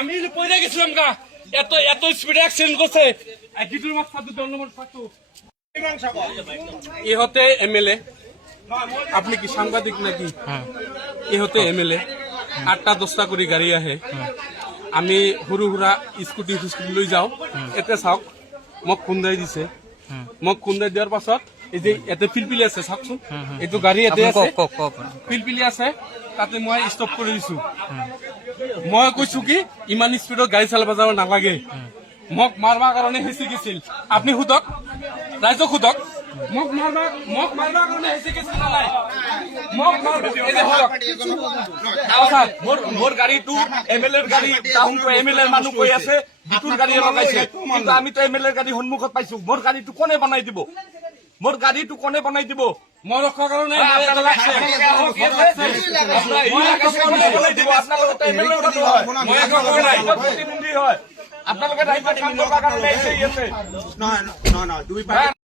আমি পয়লা গেছিলাম গা এত এত স্পিড অ্যাক্সিডেন্ট করছে এ হতে এমএলএ আপনি কি সাংবাদিক নাকি এ হতে এমএলএ 8টা 10টা করে গাড়ি আহে আমি সৰু সুৰা স্কুটি লৈ যাওঁ এতে চাওক মোক খুন্দাই দিছে মোক খুন্দাই দিয়াৰ পাছত এই যে ইয়াতে পিলপিলি আছে চাওকচোন এইটো গাড়ী ইয়াতে আছে পিলপিলি আছে তাতে মই ষ্টপ কৰি দিছো মই কৈছো কি ইমান স্পীডত গাড়ী চলাব যাব নালাগে মোক মাৰবা কাৰণে হেঁচি গৈছিল আপুনি সোধক ৰাইজক সোধক মোক মাৰবা কাৰণে হেঁচি গৈছিল নাই মোক মোৰ গাড়ীটো এমএলএৰ গাড়ী টাউনটো এমএলএৰ মানুহ কৈ আছে বিটুৰ গাড়ী লগাইছে কিন্তু আমিতো এমএলএৰ গাড়ী সন্মুখত পাইছো মোৰ গাড়ীটো কোনে বনাই দিব মোৰ গাড়ীটো কোনে বনাই দিব মই ৰক্ষা কাৰণে আপোনালোকে